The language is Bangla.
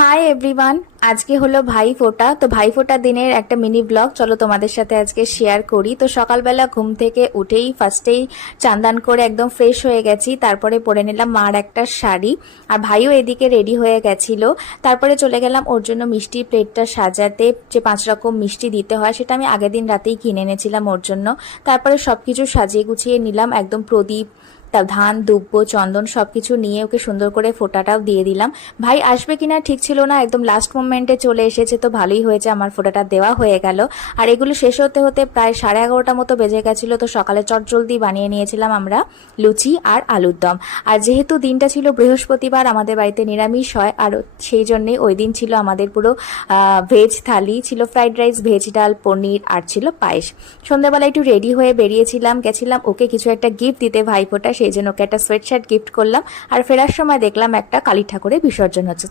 হাই এভরিওয়ান, আজকে হলো ভাইফোঁটা। তো ভাইফোঁটার দিনের একটা মিনি ব্লগ চলো তোমাদের সাথে আজকে শেয়ার করি। তো সকালবেলা ঘুম থেকে উঠেই ফার্স্টেই চান্দান করে একদম ফ্রেশ হয়ে গেছি, তারপরে পরে নিলাম মার একটা শাড়ি, আর ভাইও এদিকে রেডি হয়ে গেছিল। তারপরে চলে গেলাম ওর জন্য মিষ্টি প্লেটটা সাজাতে, যে 5 রকম মিষ্টি দিতে হয় সেটা আমি আগের দিন রাতেই কিনে এনেছিলাম ওর জন্য। তারপরে সবকিছু সাজিয়ে গুছিয়ে নিলাম, একদম প্রদীপ, তা ধান দুব্ব চন্দন সবকিছু নিয়ে ওকে সুন্দর করে ফোঁটাটাও দিয়ে দিলাম। ভাই আসবে কিনা ঠিক ছিল না, একদম লাস্ট মোমেন্টে চলে এসেছে, তো ভালোই হয়েছে, আমার ফোঁটাটা দেওয়া হয়ে গেল। আর এগুলো শেষ হতে হতে প্রায় 11:30 মতো বেজে গেছিলো। তো সকালে চটজলদি বানিয়ে নিয়েছিলাম আমরা লুচি আর আলুর দম। আর যেহেতু দিনটা ছিল বৃহস্পতিবার, আমাদের বাড়িতে নিরামিষ হয়, আর সেই জন্যেই ওই দিন ছিল আমাদের পুরো ভেজ থালি, ছিল ফ্রাইড রাইস, ভেজ ডাল, পনির, আর ছিল পায়েস। সন্ধ্যাবেলা একটু রেডি হয়ে বেরিয়েছিলাম, গেছিলাম ওকে কিছু একটা গিফট দিতে, ভাইফোঁটা, সেই জন্য ওকে একটা সোয়েটশার্ট গিফট করলাম। আর ফেরার সময় দেখলাম একটা কালী ঠাকুরের বিসর্জন হচ্ছে।